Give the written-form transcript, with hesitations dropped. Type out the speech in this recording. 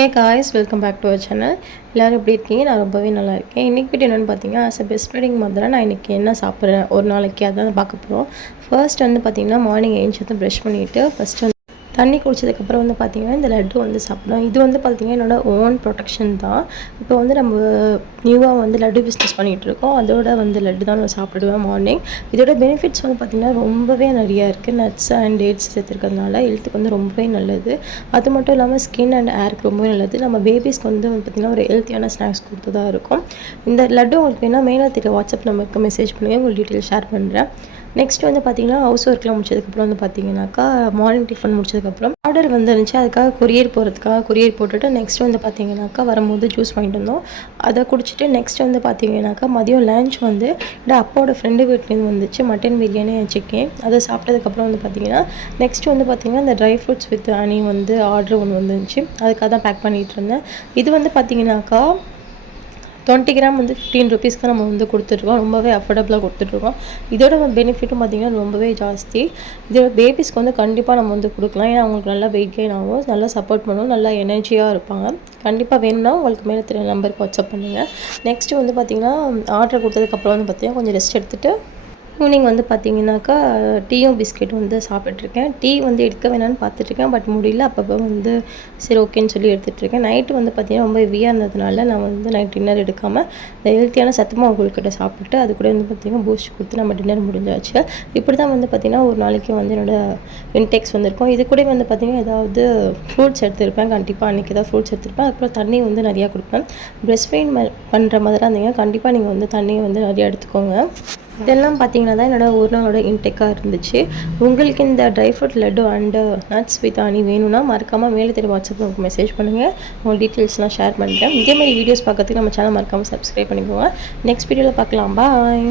Hey guys, welcome back to our channel. எல்லோரும் எப்படி இருக்கீங்க? நான் ரொம்பவே நல்லா இருக்கேன். இன்றைக்கி வீடியோ என்னென்னு பார்த்தீங்கன்னா, ஆஸ் அ பெஸ்ட் ஃப்ரெண்டிங் மாதிரி நான் இன்றைக்கி என்ன சாப்பிட்றேன் ஒரு நாளைக்கு அதான் பார்க்க போகிறோம். ஃபர்ஸ்ட் வந்து பார்த்திங்கன்னா மார்னிங் எழுந்திரிச்சு ப்ரஷ் பண்ணிவிட்டு ஃபஸ்ட்டு தண்ணி குடிச்சதுக்கப்புறம் வந்து பார்த்திங்கன்னா இந்த லட்டு வந்து சாப்பிடுவேன். இது வந்து பார்த்திங்கன்னா என்னோடய ஓன் ப்ரொடெக்ஷன் தான். இப்போ வந்து நம்ம நியூவாக வந்து லட்டு பிஸ்னஸ் பண்ணிகிட்ருக்கோம். அதோட வந்து லட்டு தான் நான் சாப்பிடுவேன் மார்னிங். இதோட பெனிஃபிட்ஸ் வந்து பார்த்திங்கன்னா ரொம்பவே நிறையா இருக்குது. நட்ஸ் அண்ட் டேட்ஸ் சேர்த்துருக்கிறதுனால ஹெல்த்துக்கு வந்து ரொம்பவே நல்லது. அது மட்டும் இல்லாமல் ஸ்கின் அண்ட் ஹேருக்கு ரொம்பவே நல்லது. நம்ம பேபிஸ்க்கு வந்து பார்த்திங்கன்னா ஒரு ஹெல்த்தியான ஸ்நாக்ஸ் கொடுத்து தான் இருக்கும். இந்த லட்டு உங்களுக்கு வேணால் மேலே தெரிய வாட்ஸ்அப் நம்பருக்கு மெசேஜ் பண்ணுங்கள், உங்களுக்கு டீட்டெயில் ஷேர் பண்ணுறேன். நெக்ஸ்ட் வந்து பார்த்திங்கன்னா ஹவுஸ் ஒர்க்லாம் முடிச்சதுக்கப்புறம் வந்து பார்த்திங்கனாக்கா மார்னிங் டிஃபன் முடிச்சதுக்கப்புறம் ஆர்டர் வந்துருந்துச்சு. அதுக்காக கொரியர் கொரியர் போட்டுட்டு நெக்ஸ்ட் வந்து பார்த்திங்கனாக்கா வரும்போது ஜூஸ் வாங்கிட்டு வந்தோம். அதை குடிச்சிட்டு நெக்ஸ்ட் வந்து பார்த்திங்கனாக்கா மதியம் லன்ச் வந்து அப்பாவோட ஃப்ரெண்டு வீட்லேருந்து வந்துச்சு மட்டன் பிரியாணி சிக்கன். அதை சாப்பிட்டதுக்கப்புறம் வந்து பார்த்திங்கன்னா நெக்ஸ்ட் வந்து பார்த்திங்கன்னா இந்த ட்ரை ஃப்ரூட்ஸ் வித் ஹனி வந்து ஆர்டர் ஒன்று வந்துருந்துச்சு. அதுக்காக தான் பேக் பண்ணிகிட்டு இருந்தேன். இது வந்து பார்த்திங்கனாக்கா 20 கிராம் வந்து 15 ருபீஸ்க்கு நம்ம வந்து கொடுத்துட்ருக்கோம். ரொம்பவே அஃபோர்டபுளாக கொடுத்துட்ருக்கோம். இதோட பெனிஃபிட்டும் பார்த்திங்கன்னா ரொம்பவே ஜாஸ்தி. இதோட பேபிஸ்க்கு வந்து கண்டிப்பாக நம்ம வந்து கொடுக்கலாம். ஏன்னா அவங்களுக்கு நல்லா வெயிட் கெயின் ஆகும், நல்லா சப்போர்ட் பண்ணுவோம், நல்லா எனர்ஜியாக இருப்பாங்க. கண்டிப்பாக வேணும்னா உங்களுக்கு மேலே தெரிய நம்பருக்கு வாட்ஸ்அப் பண்ணுங்கள். நெக்ஸ்ட்டு வந்து பார்த்திங்கன்னா ஆர்டர் கொடுத்ததுக்கப்புறம் வந்து பார்த்திங்கன்னா கொஞ்சம் ரெஸ்ட் எடுத்துகிட்டு ஈவினிங் வந்து பார்த்திங்கனாக்கா டீயும் பிஸ்கெட்டும் வந்து சாப்பிட்டுருக்கேன். டீ வந்து எடுக்க வேணான்னு பார்த்துட்ருக்கேன், பட் முடியல. அப்பப்போ வந்து சரி ஓகேன்னு சொல்லி எடுத்துகிட்ருக்கேன். நைட்டு வந்து பார்த்திங்கன்னா ரொம்ப ஹெவியாக இருந்ததுனால நான் வந்து நைட் டின்னர் எடுக்காமல் இந்த ஹெல்த்தியான சத்துமாவு கூழ்கிட்ட சாப்பிட்டு அது கூட வந்து பார்த்திங்கன்னா பூஸ்ட் கொடுத்து நம்ம டின்னர் முடிஞ்சாச்சு. இப்படி தான் வந்து பார்த்திங்கன்னா ஒரு நாளைக்கு வந்து என்னோடய இன்டேக்ஸ் வந்திருக்கும். இது கூட வந்து பார்த்திங்கன்னா ஏதாவது ஃப்ரூட்ஸ் எடுத்துருப்பேன். கண்டிப்பாக அன்றைக்கி ஏதாவது ஃப்ரூட்ஸ் எடுத்துருப்பேன். அப்புறம் தண்ணி வந்து நிறையா கொடுப்பேன். பிரெஸ்ட் ஃபீட் பண்ணுற மாதிரி இருந்தீங்க கண்டிப்பாக நீங்கள் வந்து தண்ணியை வந்து நிறையா எடுத்துக்கோங்க. இதெல்லாம் பார்த்திங்கன்னா தான் என்னோடய ஒரு நாளோட இன்டேக்காக இருந்துச்சு. உங்களுக்கு இந்த dry fruit laddu and nuts with honey வேணும்னா மறக்காமல் மேலே தெரிய வாட்ஸ்அப்பில் உங்களுக்கு மெசேஜ் பண்ணுங்கள். உங்கள் டீட்டெயில்ஸ்லாம் ஷேர் பண்ணுறேன். இதேமாதிரி வீடியோஸ் பார்க்கறதுக்கு நம்ம சேனல் மறக்காமல் சப்ஸ்கிரைப் பண்ணிக்கோங்க. நெக்ஸ்ட் வீடியோவில் பார்க்கலாம். பாய்.